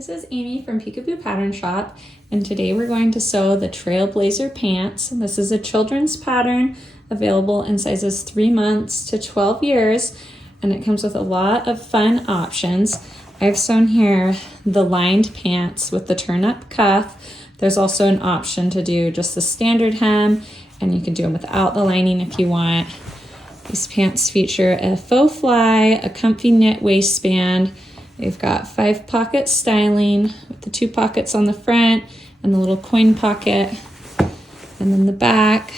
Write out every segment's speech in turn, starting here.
This is Amy from Peekaboo Pattern Shop, and today we're going to sew the Trailblazer pants. This is a children's pattern available in sizes 3 months to 12 years, and it comes with a lot of fun options. I've sewn here the lined pants with the turn-up cuff. There's also an option to do just the standard hem, and you can do them without the lining if you want. These pants feature a faux fly, a comfy knit waistband. They've got 5 pocket styling with the 2 pockets on the front and the little coin pocket. And then the back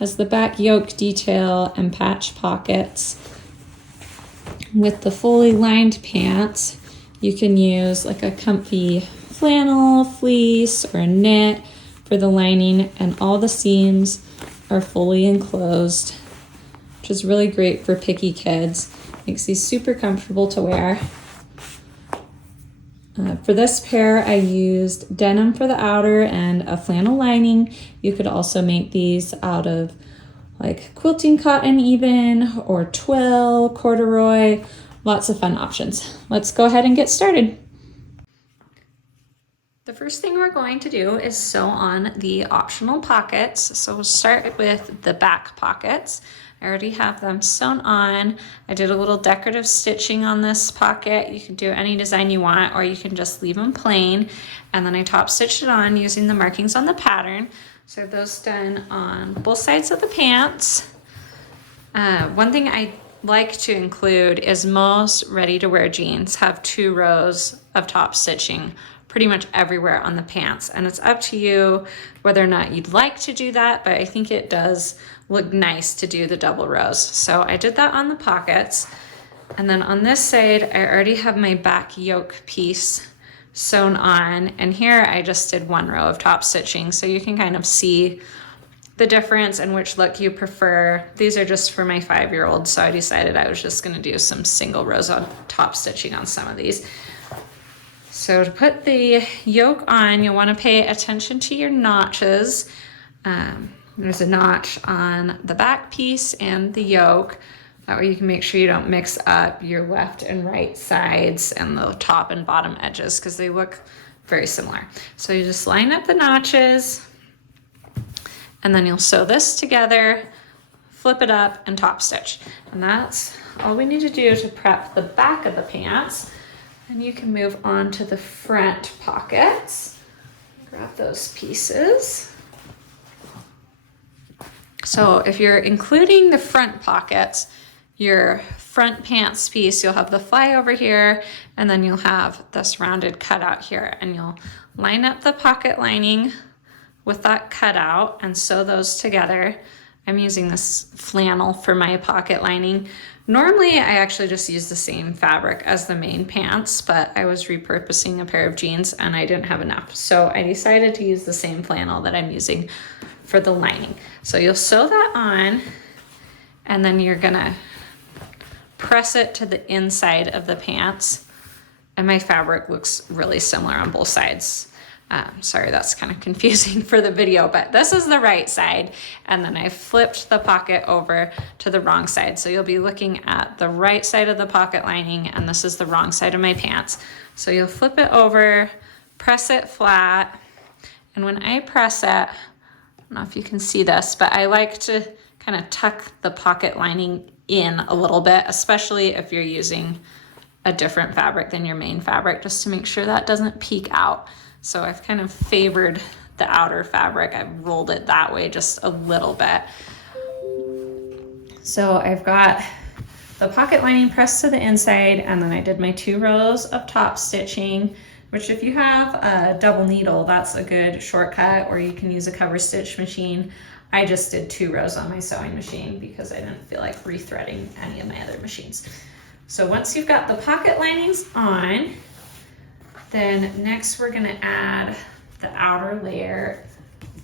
has the back yoke detail and patch pockets. With the fully lined pants, you can use like a comfy flannel, fleece, or a knit for the lining, and all the seams are fully enclosed, which is really great for picky kids. Makes these super comfortable to wear. For this pair, I used denim for the outer and a flannel lining. You could also make these out of like quilting cotton even, or twill, corduroy, lots of fun options. Let's go ahead and get started. The first thing we're going to do is sew on the optional pockets. So we'll start with the back pockets. I already have them sewn on. I did a little decorative stitching on this pocket. You can do any design you want, or you can just leave them plain. And then I top stitched it on using the markings on the pattern. So I have those done on both sides of the pants. One thing I like to include is most ready-to-wear jeans have 2 rows of top stitching pretty much everywhere on the pants, and it's up to you whether or not you'd like to do that, but I think it does look nice to do the double rows. So I did that on the pockets, and then on this side I already have my back yoke piece sewn on, and here I just did 1 row of top stitching, so you can kind of see the difference and which look you prefer. These are just for my 5-year-old, so I decided I was just going to do some single rows of top stitching on some of these. So to put the yoke on, you'll want to pay attention to your notches. There's a notch on the back piece and the yoke. That way you can make sure you don't mix up your left and right sides and the top and bottom edges, because they look very similar. So you just line up the notches, and then you'll sew this together, flip it up, and top stitch. And that's all we need to do to prep the back of the pants. And you can move on to the front pockets. Grab those pieces. So if you're including the front pockets, your front pants piece, you'll have the fly over here, and then you'll have this rounded cutout here, and you'll line up the pocket lining with that cutout and sew those together. I'm using this flannel for my pocket lining. Normally, I actually just use the same fabric as the main pants, but I was repurposing a pair of jeans and I didn't have enough. So I decided to use the same flannel that I'm using for the lining. So you'll sew that on, and then you're gonna press it to the inside of the pants. And my fabric looks really similar on both sides. Sorry, that's kind of confusing for the video, but this is the right side, and then I flipped the pocket over to the wrong side. So you'll be looking at the right side of the pocket lining, and this is the wrong side of my pants. So you'll flip it over, press it flat, and when I press it, I don't know if you can see this, but I like to kind of tuck the pocket lining in a little bit, especially if you're using a different fabric than your main fabric, just to make sure that doesn't peek out. So I've kind of favored the outer fabric. I've rolled it that way just a little bit. So I've got the pocket lining pressed to the inside, and then I did my 2 rows of top stitching, which if you have a double needle, that's a good shortcut, or you can use a cover stitch machine. I just did 2 rows on my sewing machine because I didn't feel like rethreading any of my other machines. So once you've got the pocket linings on, then next we're gonna add the outer layer.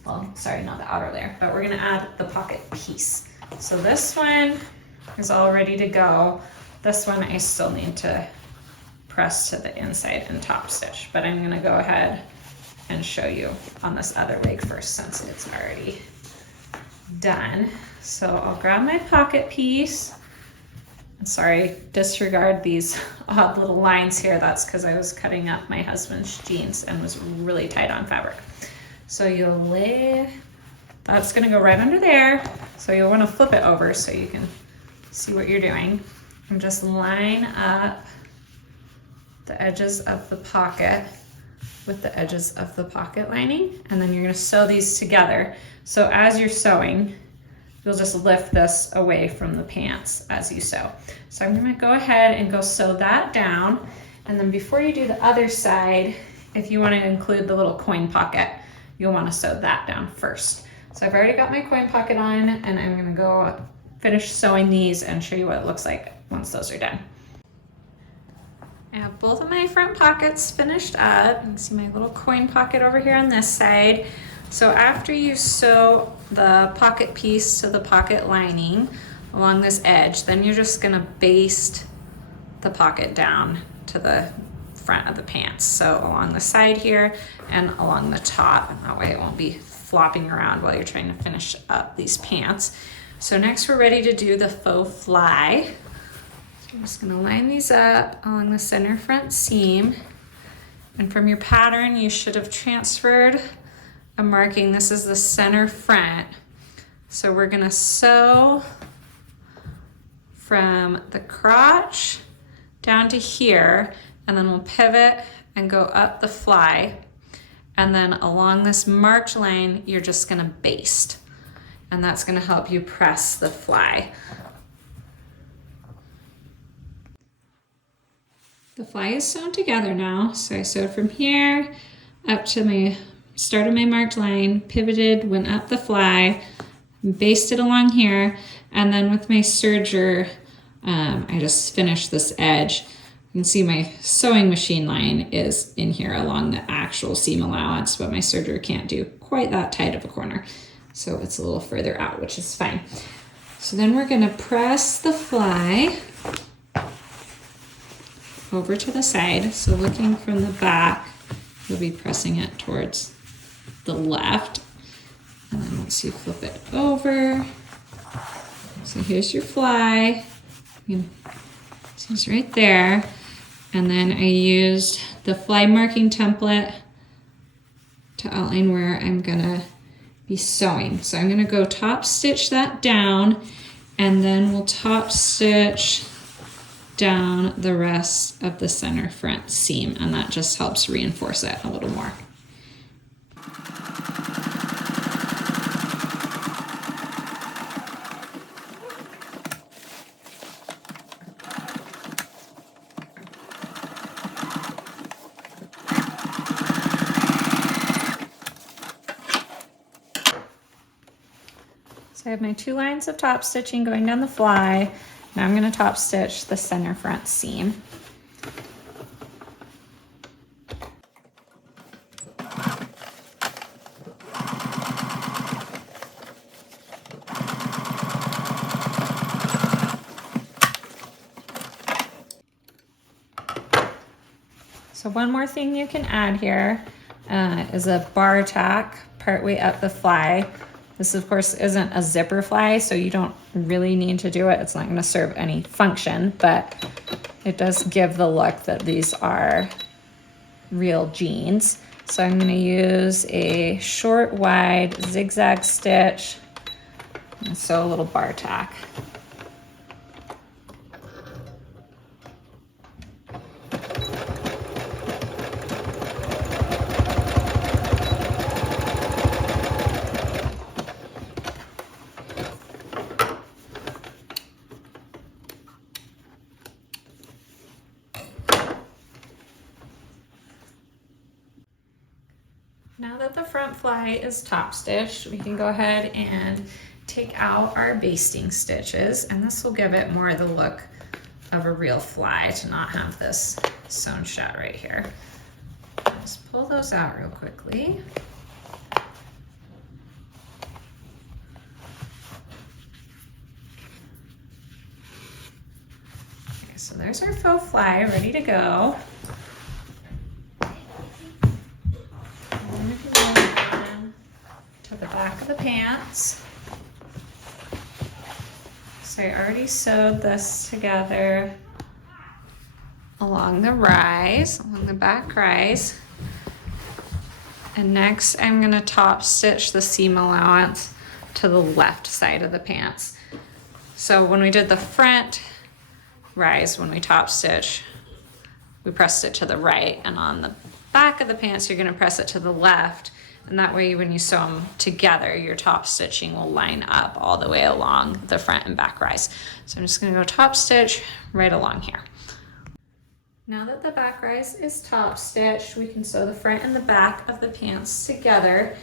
Well, sorry, not the outer layer, but we're gonna add the pocket piece. So this one is all ready to go. This one I still need to press to the inside and top stitch, but I'm gonna go ahead and show you on this other leg first since it's already done. So I'll grab my pocket piece, And sorry, disregard these odd little lines here. That's because I was cutting up my husband's jeans and was really tight on fabric. So you'll lay, that's gonna go right under there. So you'll wanna flip it over so you can see what you're doing. And just line up the edges of the pocket with the edges of the pocket lining, and then you're gonna sew these together. So as you're sewing, you'll just lift this away from the pants as you sew. So I'm gonna go ahead and go sew that down, and then before you do the other side, if you wanna include the little coin pocket, you'll wanna sew that down first. So I've already got my coin pocket on, and I'm gonna go finish sewing these and show you what it looks like once those are done. I have both of my front pockets finished up. You can see my little coin pocket over here on this side. So after you sew the pocket piece to the pocket lining along this edge, then you're just gonna baste the pocket down to the front of the pants. So along the side here and along the top, and that way it won't be flopping around while you're trying to finish up these pants. So next we're ready to do the faux fly. I'm just gonna line these up along the center front seam. And from your pattern, you should have transferred a marking. This is the center front. So we're gonna sew from the crotch down to here, and then we'll pivot and go up the fly. And then along this marked line, you're just gonna baste. And that's gonna help you press the fly. The fly is sewn together now. So I sewed from here up to my start of my marked line, pivoted, went up the fly, basted along here, and then with my serger, I just finished this edge. You can see my sewing machine line is in here along the actual seam allowance, but my serger can't do quite that tight of a corner. So it's a little further out, which is fine. So then we're gonna press the fly over to the side. So looking from the back, you'll be pressing it towards the left. And then once you flip it over, so here's your fly. It's right there. And then I used the fly marking template to outline where I'm gonna be sewing. So I'm gonna go top stitch that down, and then we'll top stitch down the rest of the center front seam, and that just helps reinforce it a little more. So I have my 2 lines of top stitching going down the fly. Now I'm going to top stitch the center front seam. So one more thing you can add here is a bar tack partway up the fly. This of course isn't a zipper fly, so you don't really need to do it. It's not going to serve any function, but it does give the look that these are real jeans. So I'm going to use a short wide zigzag stitch and sew a little bar tack. Now that the front fly is top stitched, we can go ahead and take out our basting stitches, and this will give it more the look of a real fly to not have this sewn shut right here. Just pull those out real quickly. Okay, so there's our faux fly ready to go. To the back of the pants. So I already sewed this together along the rise, along the back rise. And next I'm gonna top stitch the seam allowance to the left side of the pants. So when we did the front rise, when we top stitch, we pressed it to the right, and on the back of the pants, you're gonna press it to the left. And that way, when you sew them together, your top stitching will line up all the way along the front and back rise. So I'm just gonna go top stitch right along here. Now that the back rise is top stitched, we can sew the front and the back of the pants together.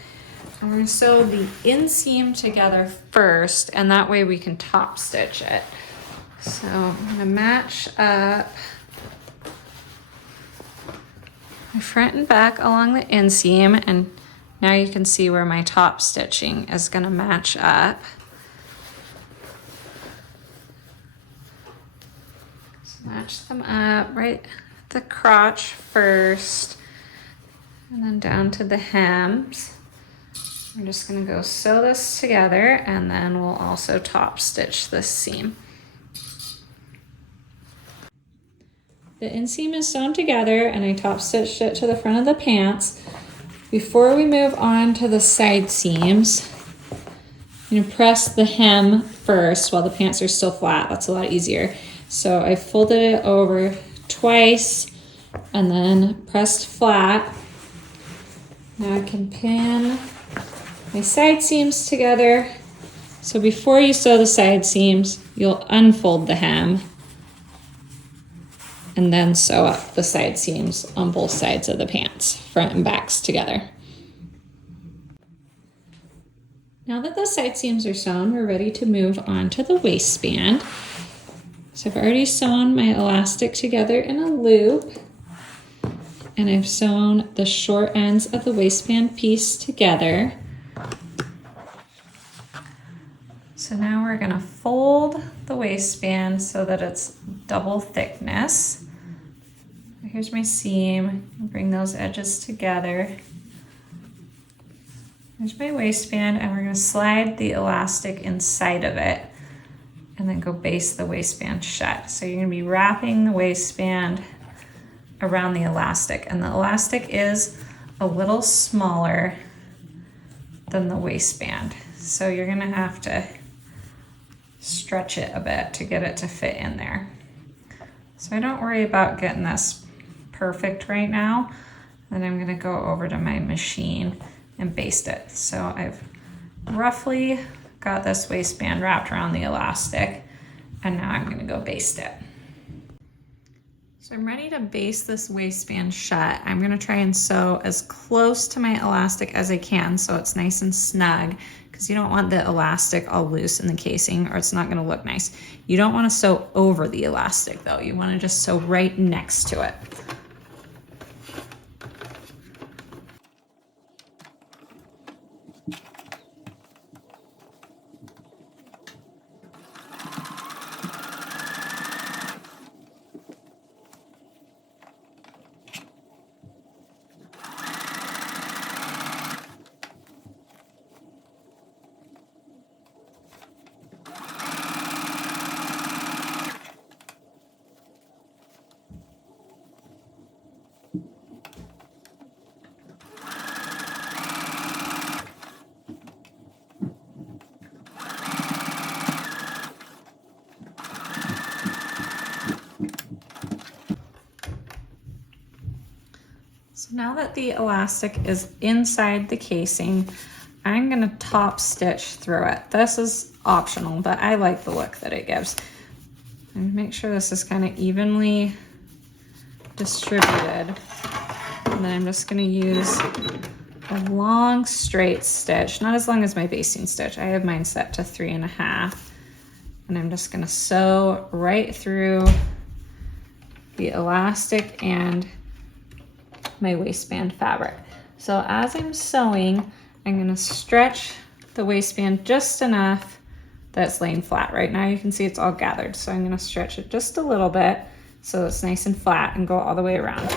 And we're gonna sew the inseam together first, and that way we can top stitch it. So I'm gonna match up my front and back along the inseam, and now you can see where my top stitching is gonna match up. So match them up right at the crotch first, and then down to the hems. We're just gonna go sew this together, and then we'll also top stitch this seam. The inseam is sewn together, and I top stitched it to the front of the pants. Before we move on to the side seams, I'm gonna press the hem first while the pants are still flat. That's a lot easier. So I folded it over twice and then pressed flat. Now I can pin my side seams together. So before you sew the side seams, you'll unfold the hem and then sew up the side seams on both sides of the pants, front and backs together. Now that the side seams are sewn, we're ready to move on to the waistband. So I've already sewn my elastic together in a loop, and I've sewn the short ends of the waistband piece together. So now we're gonna fold the waistband so that it's double thickness. Here's my seam, bring those edges together. There's my waistband, and we're gonna slide the elastic inside of it and then go baste the waistband shut. So you're gonna be wrapping the waistband around the elastic, and the elastic is a little smaller than the waistband. So you're gonna have to stretch it a bit to get it to fit in there. So I don't worry about getting this perfect right now. Then I'm gonna go over to my machine and baste it. So I've roughly got this waistband wrapped around the elastic, and now I'm gonna go baste it. So I'm ready to baste this waistband shut. I'm gonna try and sew as close to my elastic as I can so it's nice and snug, because you don't want the elastic all loose in the casing or it's not gonna look nice. You don't wanna sew over the elastic though. You wanna just sew right next to it. So now that the elastic is inside the casing, I'm gonna top stitch through it. This is optional, but I like the look that it gives. And make sure this is kind of evenly distributed. And then I'm just gonna use a long straight stitch, not as long as my basting stitch. I have mine set to 3.5. And I'm just gonna sew right through the elastic and my waistband fabric. So as I'm sewing, I'm gonna stretch the waistband just enough that it's laying flat. Right now you can see it's all gathered, so I'm gonna stretch it just a little bit so it's nice and flat and go all the way around.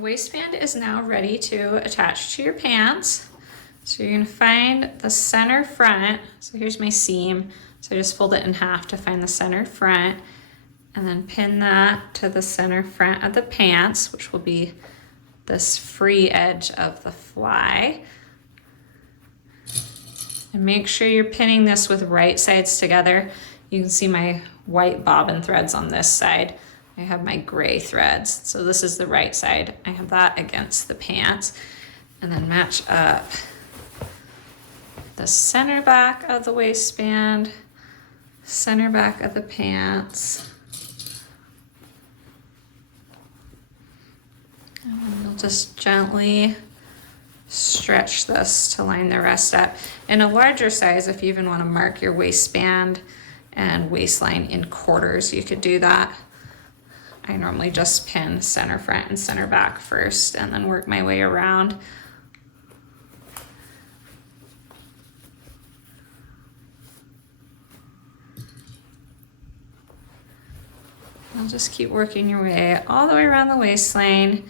The waistband is now ready to attach to your pants. So you're gonna find the center front. So here's my seam. So I just fold it in half to find the center front and then pin that to the center front of the pants, which will be this free edge of the fly. And make sure you're pinning this with right sides together. You can see my white bobbin threads on this side. I have my gray threads. So this is the right side. I have that against the pants. And then match up the center back of the waistband, center back of the pants. And then you'll just gently stretch this to line the rest up. In a larger size, if you even want to mark your waistband and waistline in quarters, you could do that. I normally just pin center front and center back first and then work my way around. I'll just keep working your way all the way around the waistline,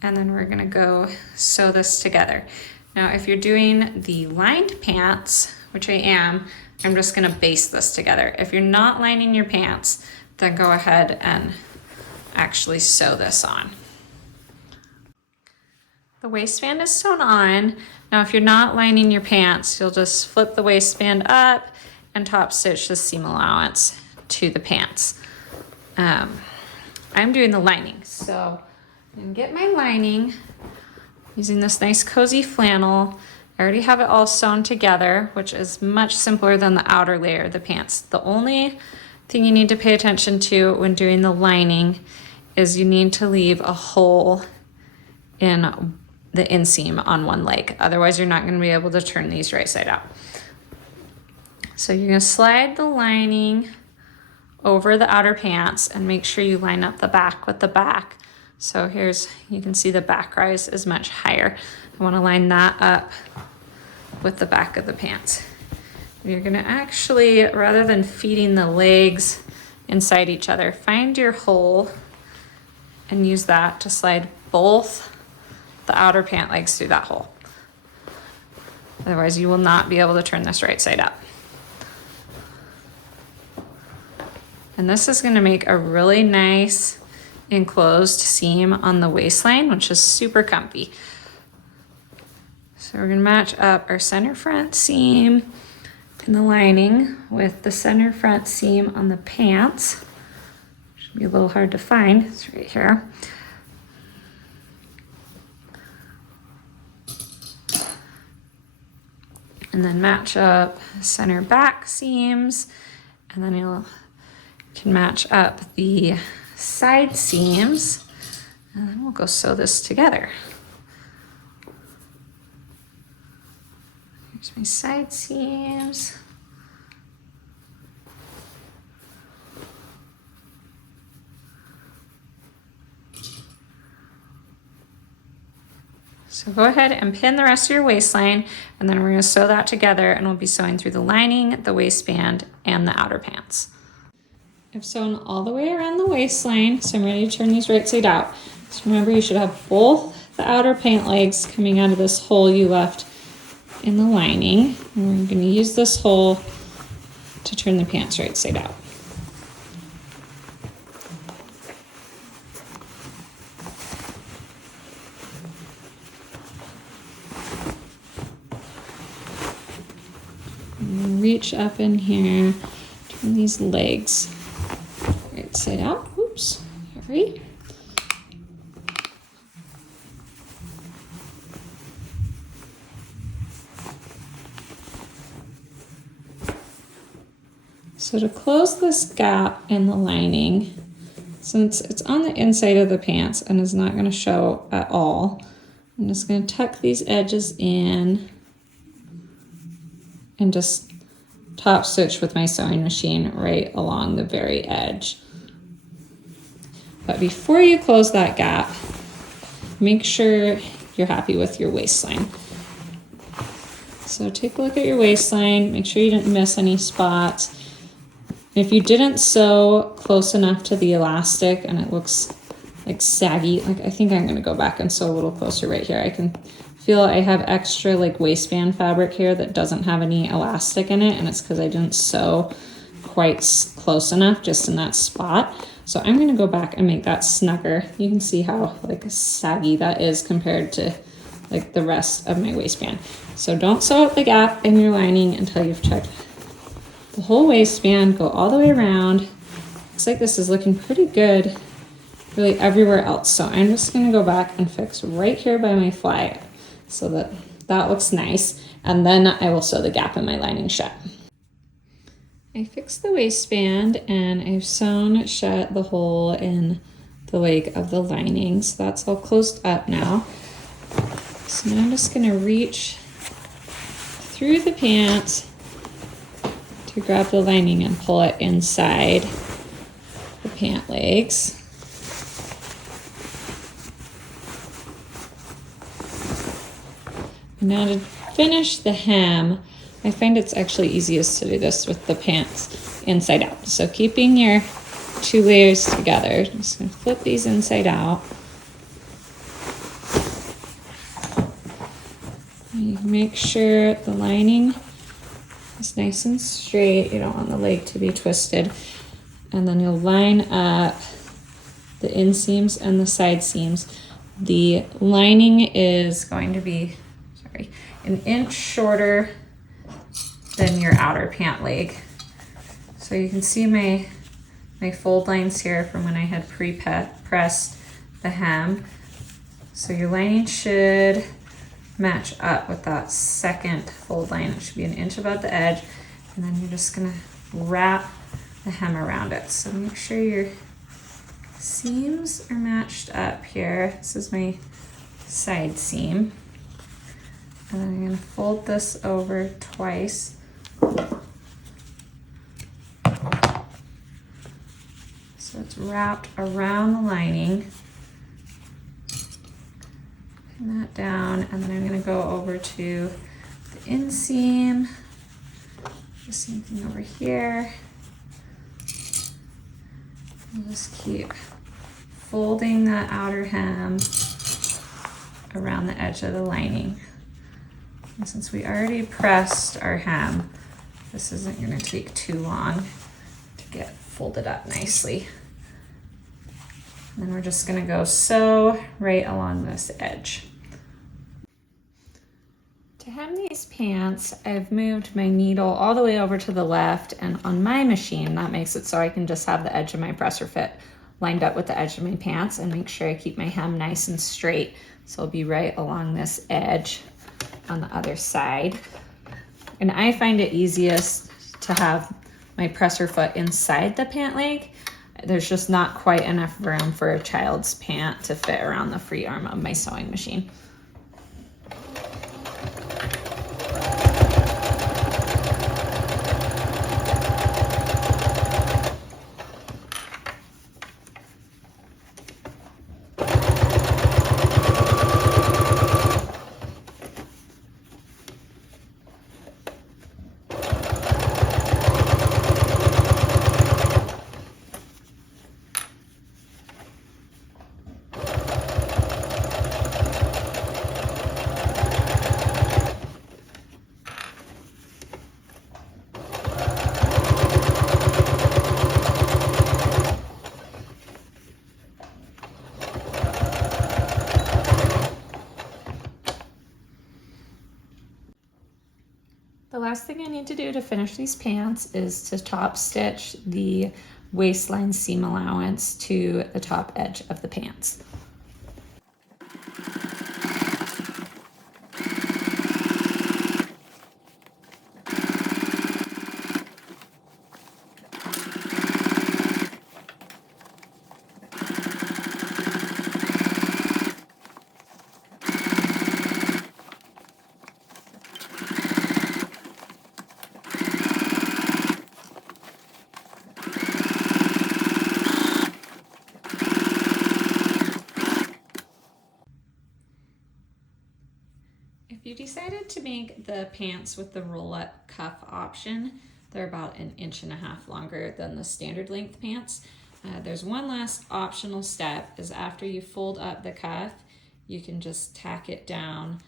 and then we're gonna go sew this together. Now, if you're doing the lined pants, which I am, I'm just gonna baste this together. If you're not lining your pants, then go ahead and actually sew this on. The waistband is sewn on. Now, if you're not lining your pants, you'll just flip the waistband up and top stitch the seam allowance to the pants. I'm doing the lining, so I'm gonna get my lining using this nice cozy flannel. I already have it all sewn together, which is much simpler than the outer layer of the pants. The only thing you need to pay attention to when doing the lining is you need to leave a hole in the inseam on one leg. Otherwise, you're not going to be able to turn these right side out. So you're going to slide the lining over the outer pants and make sure you line up the back with the back. So here's, you can see the back rise is much higher. I want to line that up with the back of the pants. You're going to actually, rather than feeding the legs inside each other, find your hole and use that to slide both the outer pant legs through that hole. Otherwise, you will not be able to turn this right side up. And this is going to make a really nice enclosed seam on the waistline, which is super comfy. So we're going to match up our center front seam in the lining with the center front seam on the pants. Should be a little hard to find. It's right here. And then match up center back seams, and then you can match up the side seams, and then we'll go sew this together. Here's my side seams. So go ahead and pin the rest of your waistline, and then we're going to sew that together, and we'll be sewing through the lining, the waistband, and the outer pants. I've sewn all the way around the waistline, so I'm ready to turn these right side out. So remember, you should have both the outer pant legs coming out of this hole you left in the lining. And we're going to use this hole to turn the pants right side out. Reach up in here, turn these legs right side out. Oops, sorry. So to close this gap in the lining, since it's on the inside of the pants and is not going to show at all, I'm just going to tuck these edges in and just top stitch with my sewing machine right along the very edge. But before you close that gap, make sure you're happy with your waistline. So take a look at your waistline, make sure you didn't miss any spots. If you didn't sew close enough to the elastic and it looks like saggy. Like I think I'm gonna go back and sew a little closer right here. I can feel I have extra like waistband fabric here that doesn't have any elastic in it, and it's because I didn't sew quite close enough just in that spot. So I'm gonna go back and make that snugger. You can see how like saggy that is compared to like the rest of my waistband. So don't sew up the gap in your lining until you've checked the whole waistband, go all the way around. Looks like this is looking pretty good really everywhere else. So I'm just gonna go back and fix right here by my fly so that that looks nice. And then I will sew the gap in my lining shut. I fixed the waistband and I've sewn shut the hole in the leg of the lining. So that's all closed up now. So now I'm just gonna reach through the pants to grab the lining and pull it inside the pant legs. Now to finish the hem, I find it's actually easiest to do this with the pants inside out. So keeping your two layers together, I'm just gonna flip these inside out. You make sure the lining is nice and straight. You don't want the leg to be twisted. And then you'll line up the inseams and the side seams. The lining is going to be, an inch shorter than your outer pant leg. So you can see my fold lines here from when I had pre-pressed the hem. So your lining should match up with that second fold line. It should be an inch above the edge, and then you're just gonna wrap the hem around it. So make sure your seams are matched up here. This is my side seam. And then I'm gonna fold this over twice. So it's wrapped around the lining. Pin that down, and then I'm gonna go over to the inseam. The same thing over here. And just keep folding that outer hem around the edge of the lining. And since we already pressed our hem, this isn't going to take too long to get folded up nicely. And then we're just going to go sew right along this edge. To hem these pants, I've moved my needle all the way over to the left, and on my machine, that makes it so I can just have the edge of my presser fit lined up with the edge of my pants and make sure I keep my hem nice and straight. So it'll be right along this edge on the other side. And I find it easiest to have my presser foot inside the pant leg. There's just not quite enough room for a child's pant to fit around the free arm of my sewing machine. The last thing I need to do to finish these pants is to top stitch the waistline seam allowance to the top edge of the pants. If you decided to make the pants with the roll-up cuff option, they're about 1.5 inches longer than the standard length pants. There's one last optional step, is after you fold up the cuff, you can just tack it down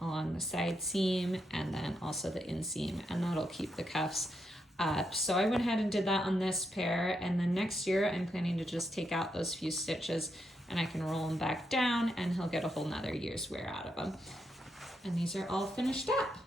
along the side seam and then also the inseam, and that'll keep the cuffs up. So I went ahead and did that on this pair, and then next year I'm planning to just take out those few stitches and I can roll them back down and he'll get a whole nother year's wear out of them. And these are all finished up.